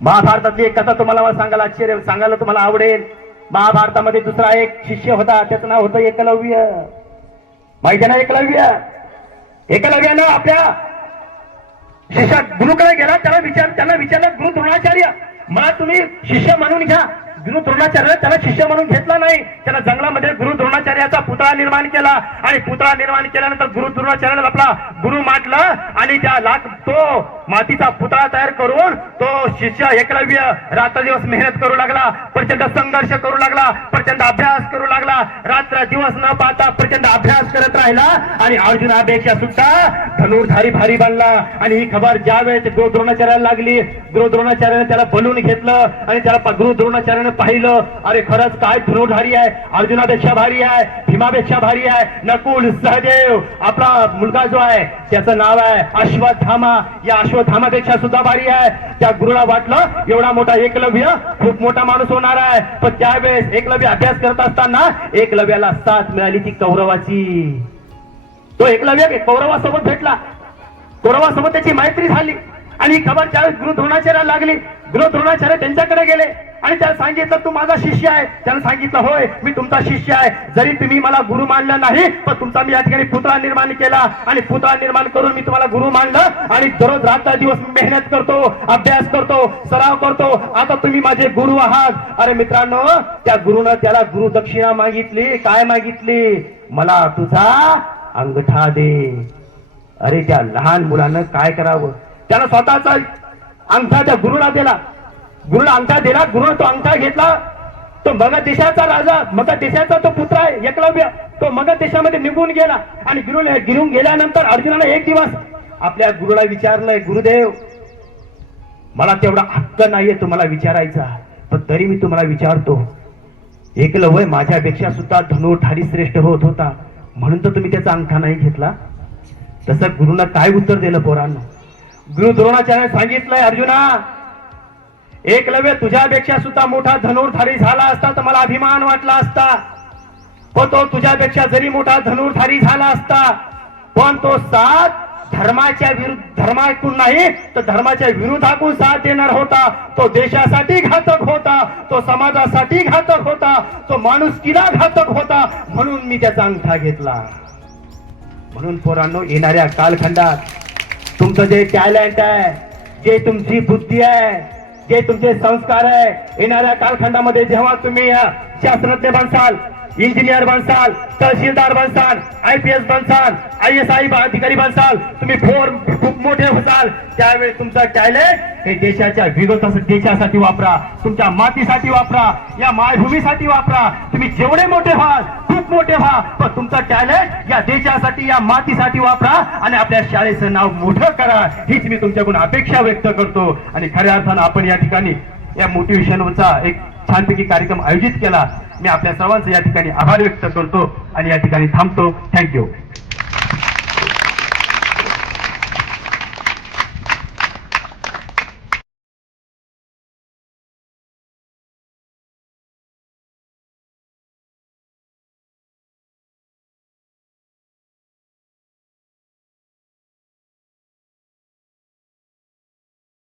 महाभारतातली एक कथा तुम्हाला मला सांगायला आश्चर्य सांगायला तुम्हाला आवडेल. महाभारतामध्ये दुसरा एक शिष्य होता त्याचं नाव होतं एकलव्य. माहिती ना एकलव्य. एकलव्यानं आपल्या शिष्यात गुरुकडे गेला त्याला विचार त्याला विचारलं गुरु द्रोणाचार्य मला तुम्ही शिष्य म्हणून घ्या. गुरु द्रोणाचार्य त्याला शिष्य म्हणून घेतला नाही. त्याला जंगलामध्ये गुरु द्रोणाचार्याचा पुतळा निर्माण केला. आणि पुतळा निर्माण केल्यानंतर गुरु द्रोणाचार्याने आपला गुरु माटलं आणि त्या लाख तो मातीचा पुतळा तयार करून तो शिष्य एकलव्य रात्र दिवस मेहनत करू लागला प्रचंड संघर्ष करू लागला प्रचंड अभ्यास करू लागला. रात्र दिवस न पाहता प्रचंड अभ्यास करत राहिला आणि अर्जुनापेक्षा सुद्धा धनुर्धारी भारी बनला. आणि ही खबर ज्या वेळेस गुरु द्रोणाचार्याला लागली गुरु द्रोणाचार्याने त्याला बनवून घेतलं आणि त्याला गुरु द्रोणाचार्याने पाहिलं अरे खरंच काय धनुर्धारी आहे अर्जुनापेक्षा भारी आहे भीमापेक्षा भारी आहे नकुल सहदेव आपला मुलगा जो आहे त्याचं नाव आहे अश्वत्थामा. या अश्वत्थामापेक्षा सुद्धा भारी आहे. त्या गुरुला वाटलं एवढा मोठा एकलव्य खूप मोठा माणूस होणार आहे. पण त्यावेळेस एकलव्य अभ्यास करत असताना एकलव्याला साथ मिळाली ती कौरवाची. तो एकलव्य कौरवासोबत भेटला. कौरवासोबत त्याची मैत्री झाली. आणि ही खबर ज्यावेळेस गुरु द्रोणाचार्याला लागली गुरु द्रोणाचार्य त्यांच्याकडे गेले. आणि त्याला सांगितलं तू माझा शिष्य आहे. त्याला सांगितलं होय मी तुमचा शिष्य आहे. जरी तुम्ही मला गुरु मानलं नाही पण तुमचा मी या ठिकाणी पुतळा निर्माण केला. आणि पुतळा निर्माण करून मी तुम्हाला गुरु मानलं. आणि दररोज रात्र दिवस मेहनत करतो अभ्यास करतो सराव करतो. आता तुम्ही माझे गुरु आहात. अरे मित्रांनो त्या गुरुनं त्याला गुरु दक्षिणा मागितली. काय मागितली? मला तुझा अंगठा दे अरे त्या लहान मुलानं काय करावं? त्याला स्वतःचा अंगठा त्या गुरुला दिला. गुरुला अंगठा दिला. गुरुनं तो अंगठा घेतला. तो मग देशाचा राजा मग देशाचा तो पुत्र आहे एकलव्य. तो मग देशामध्ये निघून गेला. आणि गुरु गिरून गेल्यानंतर अर्जुनानं एक दिवस आपल्या गुरुला विचारलंय गुरुदेव मला तेवढा हक्क नाहीये तुम्हाला विचारायचा. पण तरी मी तुम्हाला विचारतो. एकलव्य माझ्यापेक्षा सुद्धा धनुठारी श्रेष्ठ होत होता. म्हणून तर तुम्ही त्याचा अंगठा नाही घेतला. तसं गुरुनं काय उत्तर दिलं पोरांना? गुरु द्रोणाचार्य सांगितलंय अर्जुना एकलव्य तुझ्यापेक्षा सुद्धा मोठा धनुर्धारी झाला असता तर मला अभिमान वाटला असता. पण तो तुझ्यापेक्षा जरी मोठा धनुर्धारी झाला असता पण तो सात धर्माच्या विरुद्ध धर्माकडून नाही तर धर्माच्या विरोधाकडून साथ देणार होता. तो देशासाठी घातक होता तो समाजासाठी घातक होता तो माणुसकीला घातक होता. म्हणून मी त्याचा अंगठा घेतला. म्हणून पोरांनो येणाऱ्या कालखंडात तुमचं जे टॅलेंट आहे जे तुमची बुद्धी आहे जे तुमचे संस्कार आहे येणाऱ्या कालखंडामध्ये जेव्हा तुम्ही शास्त्रज्ञ बनसाल इंजिनियर बनसाल तहसीलदार बनसाल आय पी एस बनसाल आय एस आय अधिकारी बनसाल तुम्ही फोर खूप मोठे होसाल. त्यावेळी तुमचं टॅलेंट हे देशाच्या विगत देशासाठी वापरा तुमच्या मातीसाठी वापरा या मायभूमीसाठी वापरा. तुम्ही जेवढे मोठे व्हाल खूप मोठे व्हा पण तुमचं टॅलेंट या देशासाठी या मातीसाठी वापरा आणि आपल्या शाळेचं नाव मोठं करा. हीच मी तुमच्याकडून अपेक्षा व्यक्त करतो. आणि खऱ्या अर्थानं आपण या ठिकाणी या मोटिवेशनचा एक छानपैकी कार्यक्रम आयोजित केला. मी आपल्या सर्वांचं या ठिकाणी आभार व्यक्त करतो आणि या ठिकाणी थांबतो. थँक्यू